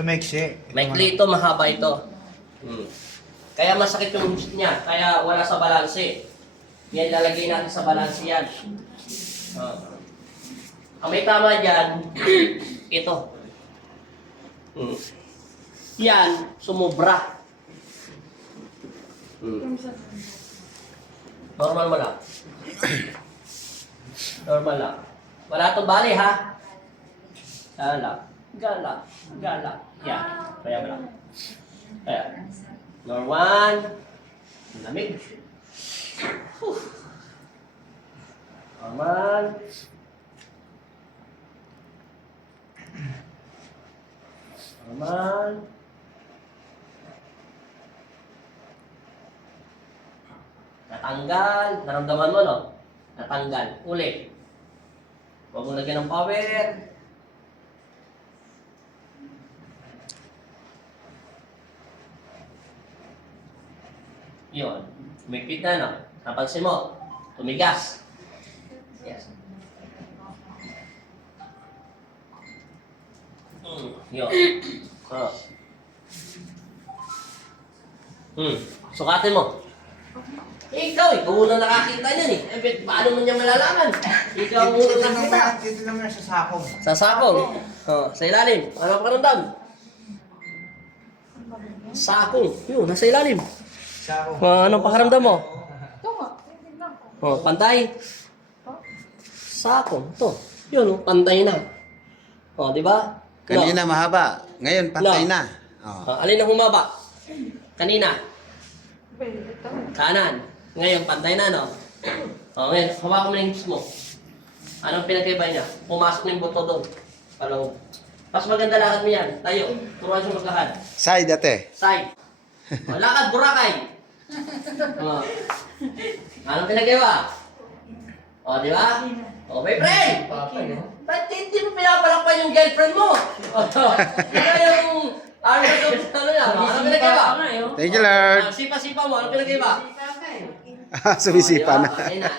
Tumaiksi. Maikli ito, mahaba ito. Kaya masakit yung niya, kaya wala sa balanse. Yan, lalagay natin sa balanse yan. Ang may tama dyan, ito. Yan, sumubra. Normal mo lang. Normal lang. Wala itong bali, ha? Gala. Gala. Gala. Yan. Kaya mo lang. Kaya. Normal. Lamig. Normal. Normal. Natanggal. Naramdaman mo, no? Natanggal. Uli. Huwag mo lagyan ng power. Yun. Umipit na, no? Napansin mo. Tumigas. Yes. Yun. Sukatin mo. Ikaw unang nakakita niyan eh. Paano mo niya malalaman? Ikaw ang unang nakita. Dito naman sa sakong. Sa sakong. Sa ilalim. Ano ang pakiramdam? Sakong. Yun, nasa ilalim. Sakong. Anong pakiramdam mo? Ito nga. Tingnan ko. Pantay. Sakong. Ito. Yun, pantay na. Di ba? Kanina mahaba, ngayon pantay No. na. Oh. Alin ang humaba? Kanina. Ito. Kanan. Ngayon, pantay na, no? Ngayon, hawakan mo na yung hips mo. Anong pinagkaiba niya? Pumasok na yung buto doon. Paloob. Mas maganda lakad mo yan. Tayo. Turuan siya maglakad. Side ate. Side. Lakad, Boracay. Anong pinagkaiba? Di ba? My friend! Ba't hindi mo pinapalakpan yung girlfriend mo? Kaya yung... Ano niya? Anong pinagkaiba? Thank you, Lord. Sipa-sipa mo. Anong pinagkaiba? Sumisipa na. Di ba? Okay na.